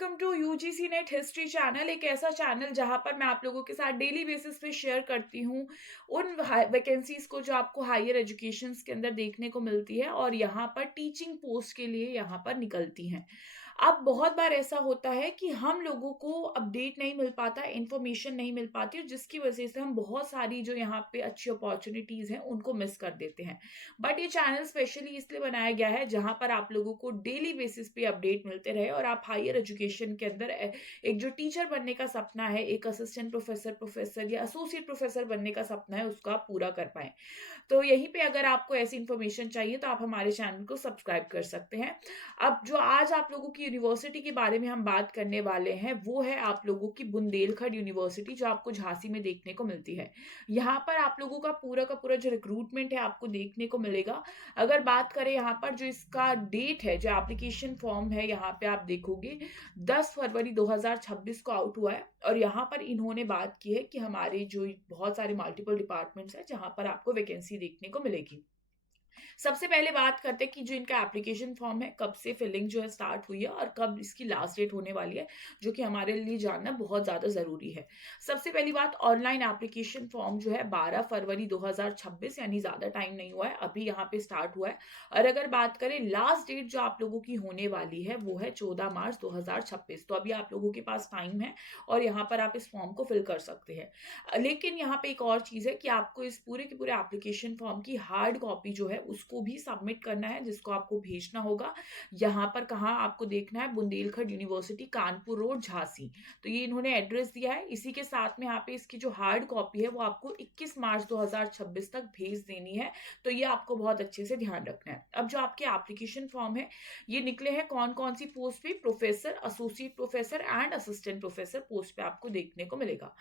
Welcome to UGC NET history channel. एक ऐसा channel जहां पर मैं आप लोगों के साथ डेली बेसिस पे शेयर करती हूँ उन वैकेंसीज को जो आपको हायर एजुकेशन के अंदर देखने को मिलती है और यहाँ पर टीचिंग पोस्ट के लिए यहाँ पर निकलती हैं। अब बहुत बार ऐसा होता है कि हम लोगों को अपडेट नहीं मिल पाता, इंफॉर्मेशन नहीं मिल पाती और जिसकी वजह से हम बहुत सारी जो यहाँ पे अच्छी अपॉर्चुनिटीज हैं उनको मिस कर देते हैं। बट ये चैनल स्पेशली इसलिए बनाया गया है जहां पर आप लोगों को डेली बेसिस पे अपडेट मिलते रहे और आप हायर एजुकेशन के अंदर एक जो टीचर बनने का सपना है, एक असिस्टेंट प्रोफेसर प्रोफेसर या एसोसिएट प्रोफेसर बनने का सपना है, उसको आप पूरा कर पाए। तो यहीं पे अगर आपको ऐसी इन्फॉर्मेशन चाहिए तो आप हमारे चैनल को सब्सक्राइब कर सकते हैं। अब जो आज आप लोगों की यूनिवर्सिटी के बारे में हम बात करने वाले हैं वो है आप लोगों की बुंदेलखंड यूनिवर्सिटी, जो आपको झांसी में देखने को मिलती है। यहाँ पर आप लोगों का पूरा जो रिक्रूटमेंट है आपको देखने को मिलेगा। अगर बात करें यहाँ पर जो इसका डेट है, जो एप्लीकेशन फॉर्म है, यहाँ पे आप देखोगे 10 फरवरी 2026 को आउट हुआ है और यहाँ पर इन्होंने बात की है कि हमारे जो बहुत सारे मल्टीपल डिपार्टमेंट्स हैं जहाँ पर आपको वैकेंसी देखने को मिलेगी। सबसे पहले बात करते हैं कि जो इनका एप्लीकेशन फॉर्म है कब से फिलिंग जो है स्टार्ट हुई है और कब इसकी लास्ट डेट होने वाली है, जो कि हमारे लिए जानना बहुत ज्यादा जरूरी है। सबसे पहली बात, ऑनलाइन एप्लीकेशन फॉर्म जो है 12 फरवरी 2026, यानी ज्यादा टाइम नहीं हुआ है, अभी यहाँ पे स्टार्ट हुआ है। और अगर बात करें लास्ट डेट जो आप लोगों की होने वाली है वो है 14 मार्च 2026। तो अभी आप लोगों के पास टाइम है और यहाँ पर आप इस फॉर्म को फिल कर सकते हैं। लेकिन यहाँ पे एक और चीज है कि आपको इस पूरे के पूरे एप्लीकेशन फॉर्म की हार्ड कॉपी जो है उसको भी सबमिट करना है, जिसको आपको भेजना होगा। यहाँ पर कहाँ आपको देखना है, बुंदेलखंड यूनिवर्सिटी, कानपुर रोड, झांसी। तो ये इन्होंने एड्रेस दिया है। इसी के साथ में यहाँ पे इसकी जो हार्ड कॉपी है वो आपको 21 मार्च 2026 तक भेज देनी है। तो ये आपको बहुत अच्छे से ध्यान रखना है। अब जो आपके एप्लीकेशन फॉर्म है ये निकले हैं कौन कौन सी पोस्ट पे, professor, associate professor and assistant professor post पे आपको देखने को मिलेगा।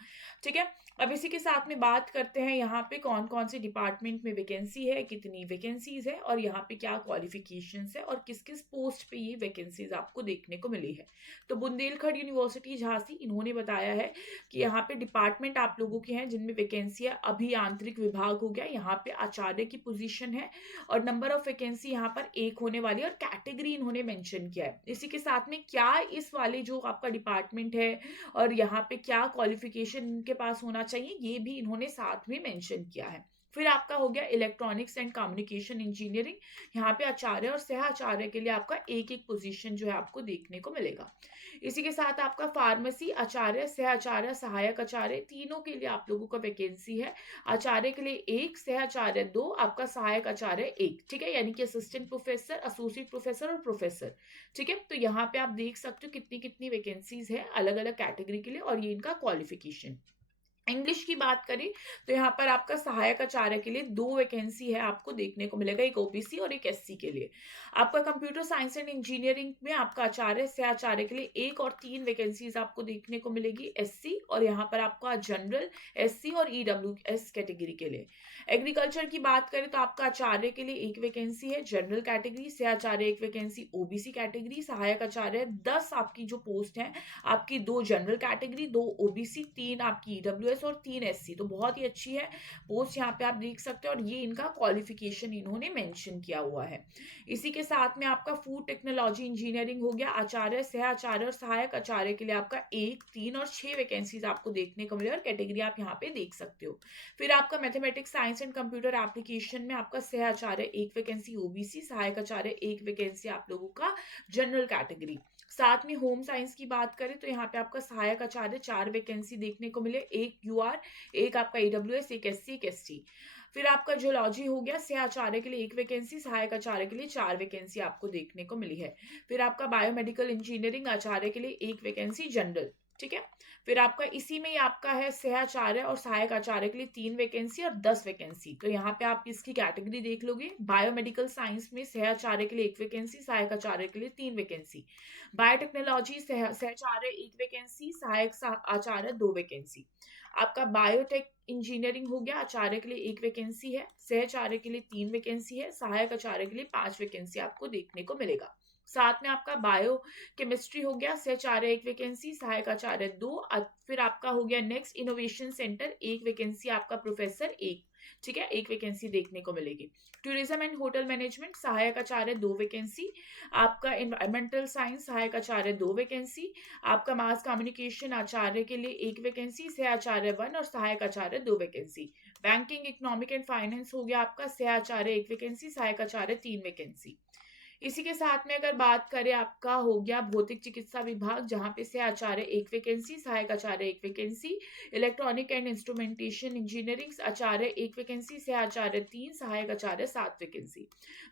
ठीक है, अब इसी के साथ में बात करते हैं यहाँ पे कौन कौन से डिपार्टमेंट में वैकेंसी है, कितनी वैकेंसीज है और यहाँ पे क्या क्वालिफिकेशंस है और किस किस पोस्ट पे ये वैकेंसीज आपको देखने को मिली है। तो बुंदेलखंड यूनिवर्सिटी झांसी, इन्होंने बताया है कि यहाँ पे डिपार्टमेंट आप लोगों के हैं जिनमें वैकेंसी है। अभियांत्रिक विभाग हो गया, यहाँ पे आचार्य की पोजीशन है और नंबर ऑफ वैकेंसी यहाँ पर एक होने वाली है और कैटेगरी इन्होंने मेंशन किया है। इसी के साथ में क्या इस वाले जो आपका डिपार्टमेंट है और यहाँ पे क्या क्वालिफिकेशन इनके पास होना चाहिए ये भी इन्होंने साथ में मेंशन किया है। फिर आपका हो गया इलेक्ट्रॉनिक्स एंड कम्युनिकेशन इंजीनियरिंग, यहाँ पे आचार्य और सह आचार्य के लिए आपका एक एक पोजीशन जो है आपको देखने को मिलेगा। इसी के साथ आपका फार्मेसी, आचार्य, सह आचार्य, सहायक आचार्य, तीनों के लिए आप लोगों का वैकेंसी है। आचार्य के लिए एक, सह आचार्य दो, आपका सहायक आचार्य एक। ठीक है, यानी कि असिस्टेंट प्रोफेसर, एसोसिएट प्रोफेसर और प्रोफेसर। ठीक है, तो यहाँ पे आप देख सकते हो कितनी कितनी वैकेंसीज है अलग अलग कैटेगरी के लिए और ये इनका क्वालिफिकेशन। इंग्लिश की बात करें तो यहाँ पर आपका सहायक आचार्य के लिए दो वैकेंसी है आपको देखने को मिलेगा, एक ओबीसी और एक एससी के लिए। आपका कंप्यूटर साइंस एंड इंजीनियरिंग में आपका आचार्य से आचार्य के लिए एक और तीन वैकेंसीज आपको देखने को मिलेगी एससी, और यहाँ पर आपका जनरल, एससी और ईडब्ल्यूएस कैटेगरी के लिए। एग्रीकल्चर की बात करें तो आपका आचार्य के लिए एक वैकेंसी है जनरल कैटेगरी, से आचार्य एक वैकेंसी ओबीसी कैटेगरी, सहायक आचार्य 10 आपकी जो पोस्ट है आपकी, दो जनरल कैटेगरी, दो ओबीसी, तीन आपकी ईडब्ल्यूएस और तीन एससी। तो बहुत ही अच्छी है पोस्ट, यहाँ पे आप देख सकते हो और ये इनका क्वालिफिकेशन इन्होंने मेंशन किया हुआ है। इसी के साथ में आपका फूड टेक्नोलॉजी इंजीनियरिंग हो गया, आचार्य, सह आचार्य और सहायक आचार्य के लिए आपका एक, तीन और 6 वैकेंसीज आपको देखने को मिले और कैटेगरी आप यहाँ पे देख सकते हो। फिर आपका mathematics, science and computer application में आपका सह आचार्य एक वैकेंसी ओबीसी, सहायक आचार्य एक वैकेंसी आप लोगों का जनरल कैटेगरी। साथ में होम साइंस की बात करें तो यहाँ पे आपका सहायक आचार्य 4 वैकेंसी देखने को मिले, एक यूआर, एक आपका ईडब्ल्यूएस, एक एससी, एक एसटी। फिर आपका जियोलॉजी हो गया, सह आचार्य के लिए एक वैकेंसी, सहायक आचार्य के लिए 4 वैकेंसी आपको देखने को मिली है। फिर आपका बायोमेडिकल इंजीनियरिंग, आचार्य के लिए एक वैकेंसी जनरल। ठीक है, फिर आपका इसी में ही आपका है सह आचार्य और सहायक आचार्य के लिए 3 वैकेंसी और 10 वैकेंसी। तो यहाँ पे आप इसकी कैटेगरी देख लोगे, बायोमेडिकल साइंस में सह आचार्य के लिए एक वैकेंसी, सहायक आचार्य के लिए 3 वैकेंसी। बायोटेक्नोलॉजी सह आचार्य एक वैकेंसी, सहायक आचार्य 2 वैकेंसी। आपका बायोटेक इंजीनियरिंग हो गया, आचार्य के लिए एक वैकेंसी है, सह आचार्य के लिए 3 वैकेंसी है, सहायक आचार्य के लिए 5 वैकेंसी आपको देखने को मिलेगा। साथ में आपका बायो केमिस्ट्री हो गया, सह आचार्य एक वैकेंसी, सहायक आचार्य 2। फिर आपका हो गया नेक्स्ट इनोवेशन सेंटर, एक वैकेंसी आपका प्रोफेसर एक। ठीक है, 1 वैकेंसी देखने को मिलेगी। टूरिज्म एंड होटल मैनेजमेंट सहायक आचार्य 2 वैकेंसी, आपका एनवायरमेंटल साइंस सहायक आचार्य 2 वैकेंसी, आपका मास कम्युनिकेशन आचार्य के लिए 1 वैकेंसी, सह आचार्य 1 और सहायक आचार्य 2 vacancy. Banking, economic and finance हो गया आपका सह आचार्य 1 वैकेंसी, सहायक आचार्य 3 वैकेंसी। इसी के साथ में अगर बात करें, आपका हो गया भौतिक चिकित्सा विभाग, जहाँ पे से आचार्य 1 वैकेंसी, सहायक आचार्य 1 vacancy. Electronic and instrumentation engineering Acharya 1 vacancy, सह आचार्य 3, सहायक आचार्य 7 वैकेंसी।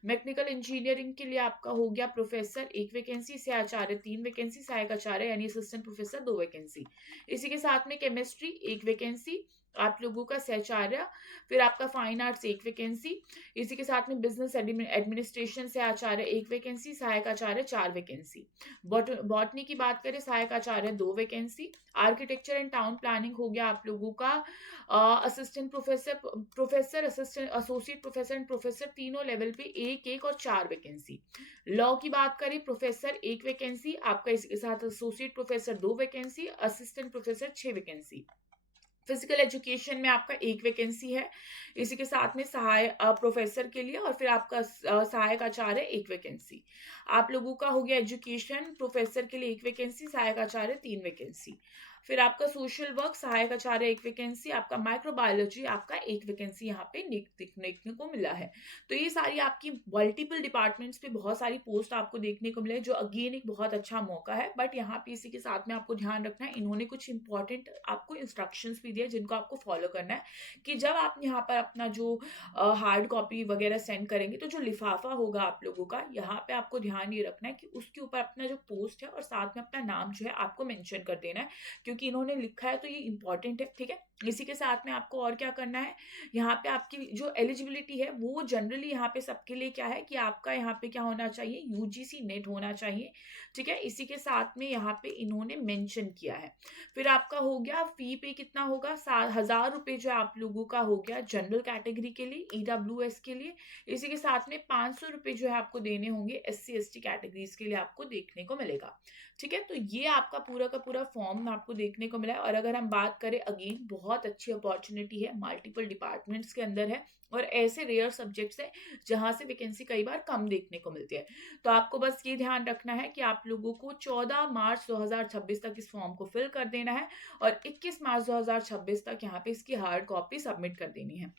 मैकेनिकल इंजीनियरिंग के लिए आपका हो गया प्रोफेसर 1 वैकेंसी, सह आचार्य 3 वैकेंसी, सहायक आचार्य यानी असिस्टेंट प्रोफेसर 2 वैकेंसी। इसी के साथ में केमिस्ट्री 1 वैकेंसी आप लोगों का सहचार्य। फिर आपका फाइन आर्ट्स 1 वैकेंसी। इसी के साथ में बिजनेस एडमिनिस्ट्रेशन से आचार्य 1 वैकेंसी, सहायक आचार्य 4 वैकेंसी। बॉटनी की बात करें, सहायक आचार्य 2 vacancy. Architecture and town planning हो गया आप लोगों का assistant professor, professor assistant, associate professor and professor तीनों लेवल पे 1 और 4 वैकेंसी। लॉ की बात करें, प्रोफेसर 1 वैकेंसी आपका, इसके साथ associate professor 2 vacancy, assistant professor 6 vacancy. Physical education में आपका 1 वैकेंसी है, इसी के साथ में प्रोफेसर के लिए, और फिर आपका सहायक आचार्य 1 वैकेंसी। आप लोगों का हो गया एजुकेशन प्रोफेसर के लिए 1 वैकेंसी, सहायक आचार्य 3 वैकेंसी। फिर आपका सोशल वर्क सहायक आचार्य 1 वैकेंसी, आपका माइक्रोबायोलॉजी आपका 1 वैकेंसी यहाँ पे देखने को मिला है। तो ये सारी आपकी मल्टीपल डिपार्टमेंट्स पे बहुत सारी पोस्ट आपको देखने को मिले, जो अगेन एक बहुत अच्छा मौका है। बट यहाँ पे इसी के साथ में आपको ध्यान रखना है, इन्होंने कुछ इंपॉर्टेंट आपको इंस्ट्रक्शंस भी दिए जिनको आपको फॉलो करना है, कि जब आप यहाँ पर अपना जो हार्ड कॉपी वगैरह सेंड करेंगे, तो जो लिफाफा होगा आप लोगों का, यहाँ पे आपको ध्यान ये रखना है कि उसके ऊपर अपना जो पोस्ट है और साथ में अपना नाम जो है आपको मेंशन कर देना है, क्योंकि इन्होंने लिखा है तो ये इंपॉर्टेंट है। ठीक है, इसी के साथ में आपको और क्या करना है, यहाँ पे आपकी जो एलिजिबिलिटी है वो जनरली यहाँ पे सबके लिए क्या है कि आपका यहाँ पे क्या होना चाहिए, यूजीसी नेट होना चाहिए। ठीक है, इसी के साथ में यहाँ पे इन्होंने मेंशन किया है। फिर आपका हो गया फी पे कितना होगा, 7,000 रुपए जो आप लोगों का हो गया जनरल कैटेगरी के लिए, ईडब्ल्यूएस के लिए। इसी के साथ में 500 रुपए जो है आपको देने होंगे एससी एसटी कैटेगरीज के लिए, आपको देखने को मिलेगा। ठीक है, तो ये आपका पूरा का पूरा फॉर्म आपको देखने को मिला है। और अगर हम बात करें, अगेन बहुत अच्छी अपॉर्चुनिटी है, मल्टीपल डिपार्टमेंट्स के अंदर है, और ऐसे रेयर सब्जेक्ट्स है जहां से वैकेंसी कई बार कम देखने को मिलती है। तो आपको बस ये ध्यान रखना है कि आप लोगों को 14 मार्च 2026 तक इस फॉर्म को फिल कर देना है, और 21 मार्च 2026 तक यहाँ पे इसकी हार्ड कॉपी सबमिट कर देनी है।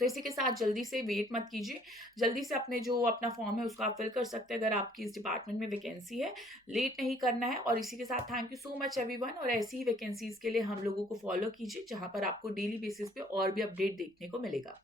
तो इसी के साथ जल्दी से वेट मत कीजिए, जल्दी से अपने जो अपना फॉर्म है उसको आप फिल कर सकते हैं अगर आपकी इस डिपार्टमेंट में वैकेंसी है, लेट नहीं करना है। और इसी के साथ thank you so much everyone, और ऐसी ही वैकेंसीज के लिए हम लोगों को फॉलो कीजिए, जहां पर आपको डेली बेसिस पे और भी अपडेट देखने को मिलेगा।